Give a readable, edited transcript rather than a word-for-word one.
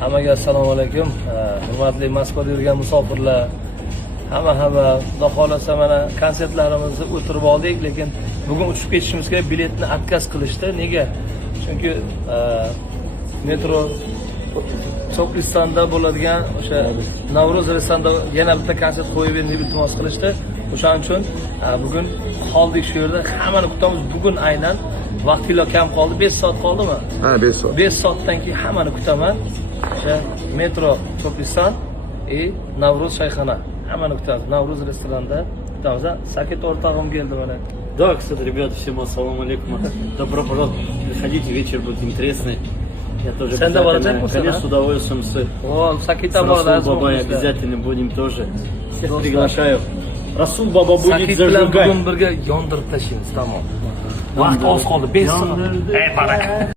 Hammaga assalomu alaykum. Hurmatli Moskvada yurgan musofirlar. Hamma Xudo xolasa mana konsertlarimizni o'tirib oldik, lekin bugun uchib ketishimiz kerak. Biletni отказ qilishdi. Nega? Chunki metro Choklistonda bo'ladigan o'sha Navro'z restoranda yana bitta konsert qo'yib berishni iltimos qilishdi. O'shaning uchun bugun qoldik shu yerda. Hammani kutamiz. Bugun aynan vaqtlar kam qoldi. 5 soat qoldimi? Ha, 5 soat. 5 soatdan keyin hammani kutaman. O'sha metro Chokliston Navro'z shayxona. Hammani kutamiz. Navro'z restoranda kutamiz. Saket o'rtog'im keldi mana. Да, кстати, ребята, всем ассаламу алейкум. Добро пожаловать. Приходите, вечер будет интересный. Я тоже конечно, с удовольствием с Расул Бабой обязательно будем тоже. Всех приглашаю. Расул Баба будет зажигать. Bugun birga yondirib tashlaymiz, tamom. Vaqt oz qoldi, 5 soat. Ey baraka.